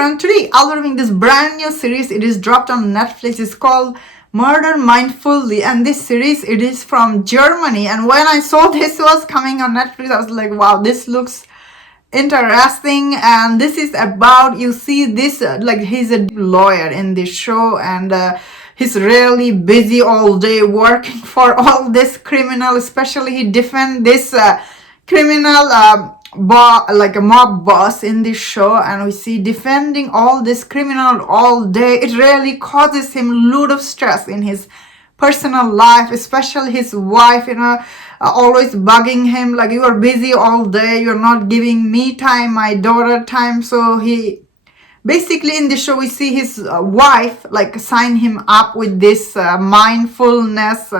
everyone, today I'll be reviewing this brand new series. It is dropped on Netflix. It's called Murder Mindfully, and this series, it is from Germany. And when I saw this was coming on Netflix, I was like, wow, this looks interesting. And this is about, you see this, like he's a lawyer in this show, and he's really busy all day working for all this criminal, especially he defend this criminal like a mob boss in this show, and we see defending all this criminal all day. It really causes him a lot of stress in his personal life, especially his wife, always bugging him like, you are busy all day, you're not giving me time, my daughter time. So he basically, in the show, we see his wife like sign him up with this mindfulness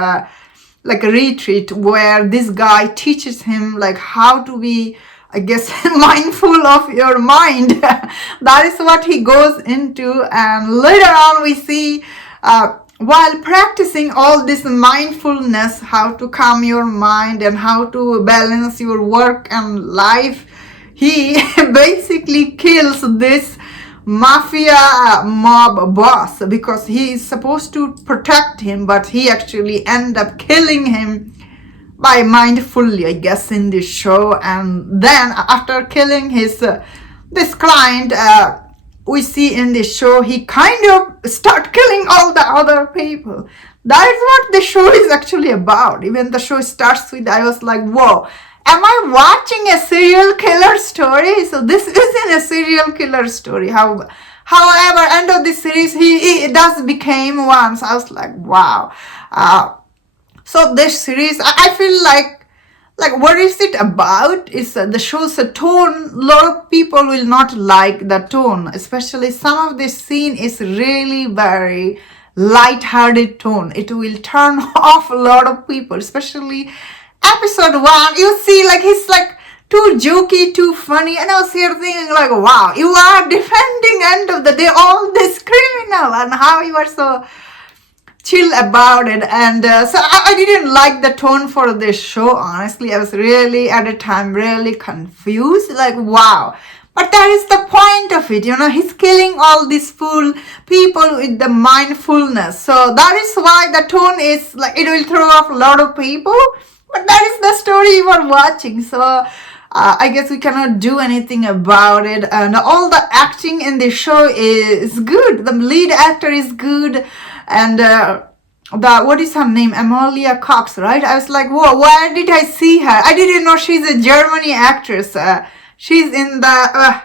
like a retreat, where this guy teaches him like how to be, I guess, mindful of your mind. That is what he goes into. And later on we see while practicing all this mindfulness, how to calm your mind and how to balance your work and life, he basically kills this mafia mob boss, because he is supposed to protect him, but he actually end up killing him by mindfully, I guess, in this show. And then after killing his this client, we see in this show he kind of start killing all the other people. That is what the show is actually about. Even the show starts with, I was like, whoa, am I watching a serial killer story? So this isn't a serial killer story. However, end of this series, he does became one. So I was like, wow. So this series, I feel like what is it about? Is the show's a tone. A lot of people will not like the tone, especially some of this scene is really very light-hearted tone. It will turn off a lot of people, especially episode 1. You see, like he's like too jokey, too funny, and I was here thinking like, wow, you are defending end of the day all this criminal, and how you are so chill about it. And so I didn't like the tone for this show, honestly. I was really at a time really confused, like, wow, but that is the point of it, he's killing all these fool people with the mindfulness. So that is why the tone is like, it will throw off a lot of people, but that is the story you are watching. So I guess we cannot do anything about it. And all the acting in the show is good. The lead actor is good. And what is her name? Emilia Cox, right? I was like, whoa, where did I see her? I didn't know she's a Germany actress. She's in the...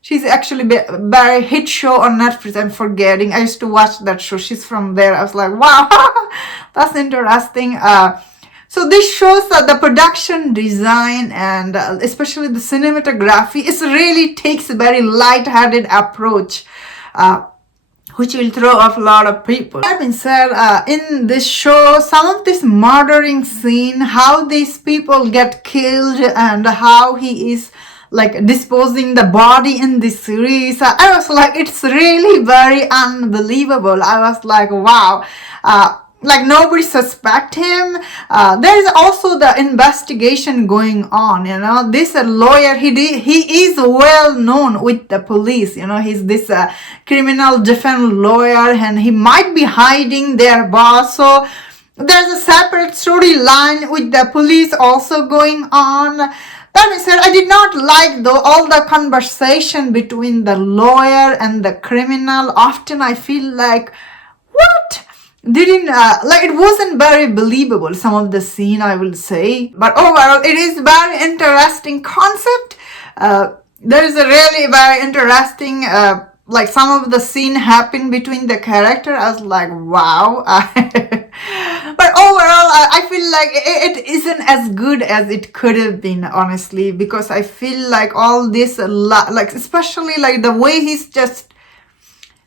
she's actually very hit show on Netflix. I'm forgetting. I used to watch that show. She's from there. I was like, wow, that's interesting. So this shows that the production design and especially the cinematography, it really takes a very light-hearted approach, which will throw off a lot of people. That being said, in this show, some of this murdering scene, how these people get killed and how he is like disposing the body in this series, I was like, it's really very unbelievable. I was like, wow. Like nobody suspect him. There is also the investigation going on. This lawyer, he is well known with the police. He's this criminal defense lawyer, and he might be hiding their boss. So there's a separate storyline with the police also going on. That being said, I did not like all the conversation between the lawyer and the criminal. Often I feel like, what? Didn't like, it wasn't very believable, some of the scene, I will say, but overall it is very interesting concept. There is a really very interesting like some of the scene happened between the character. I was like, wow. But overall I feel like it isn't as good as it could have been, honestly, because I feel like all this like, especially like the way he's just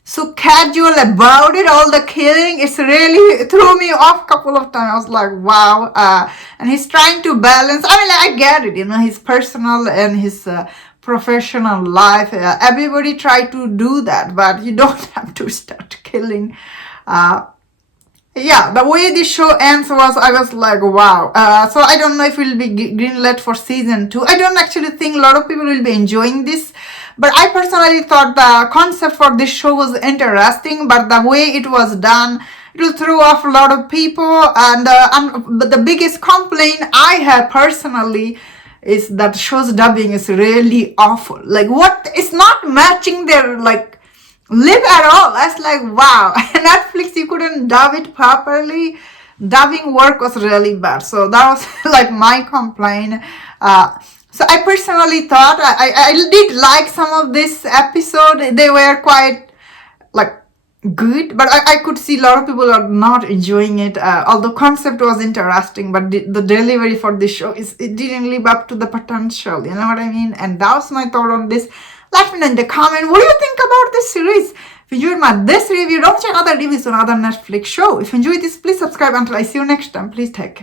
so casual about it, all the killing, it's really threw me off a couple of times. I was like, wow. And he's trying to balance, I mean, I get it, his personal and his professional life. Everybody try to do that, but you don't have to start killing. Yeah, the way this show ends was, I was like, wow. So I don't know if it will be greenlit for season 2. I don't actually think a lot of people will be enjoying this, But I personally thought the concept for this show was interesting, but the way it was done, it will throw off a lot of people. But the biggest complaint I have personally is that show's dubbing is really awful. Like, what? It's not matching their like lip at all. That's like, wow. Netflix, you couldn't dub it properly. Dubbing work was really bad. So that was like my complaint. So I personally thought I did like some of this episode. They were quite like good, but I could see a lot of people are not enjoying it. Although concept was interesting, but the delivery for this show it didn't live up to the potential. You know what I mean? And that was my thought on this. Let me know in the comment what do you think about this series. If you enjoyed this review, don't check other reviews on other Netflix show. If you enjoyed this, please subscribe. Until I see you next time, please take care.